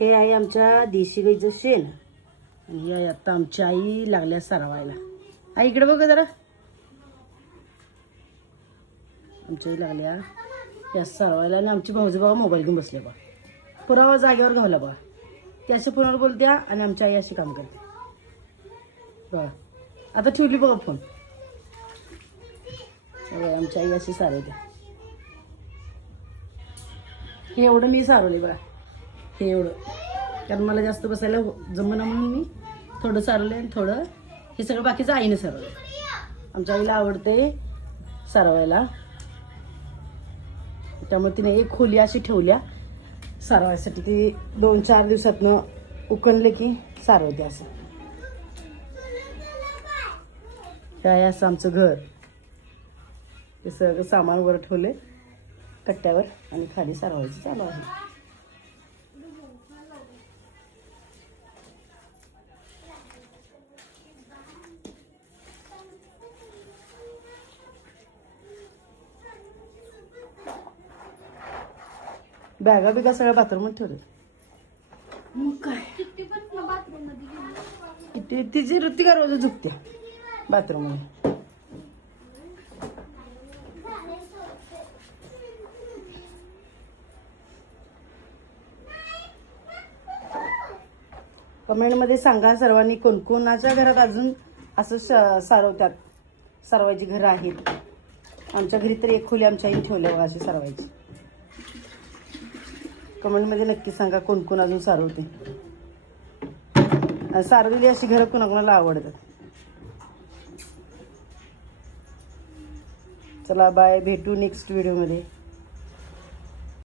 हे आहे आमच्या देशी गाईचं शेण आणि हे आता आमची आई लागल्या सारवायला. आई इकडे बघ जरा. आमच्या आई लागल्या या सारवायला आणि आमची भाऊजी बाबा मोबाईल घेऊन बसले बा. पुरावा जागेवर घावला बा. ती अशी फोनवर बोलत्या आणि आमची आई अशी काम करते बघा. आता ठेवली बघा फोन. आमची आई अशी सारवते. हे एवढं मी सारवले बघा. हे एवढं कारण मला जास्त बसायला जमना म्हणून मी थोडं सारवलं आणि थोडं हे सगळं बाकीचं आईने सारवलं. आमच्या आईला आवडते सारवायला त्यामुळे तिने एक खोली अशी ठेवल्या सारवायसाठी. ती 2-4 दिवसातनं उकलले की सारवते असं. हे आहे असं आमचं घर. हे सगळं सामान वर ठेवले कट्ट्यावर आणि खाली सारवायचं चालू आहे. बॅगा बिगा सगळ्या बाथरूममध्ये ठेवले. मग काय किती तिची ऋतिका रोज झुकत्या बाथरूम मध्ये. कमेंटमध्ये सांगा सर्वांनी कोणकोणाच्या घरात अजून असं सारवतात सारवायची घरं आहेत. आमच्या घरी तर एक खोली आमच्या आईने ठेवल्या बघा अशी सारवायची. कमेंटमध्ये नक्की सांगा कोण कोण अजून सारवते. सारवलेली अशी घरं कोणाकोणाला आवडतात. चला बाय, भेटू नेक्स्ट व्हिडिओमध्ये.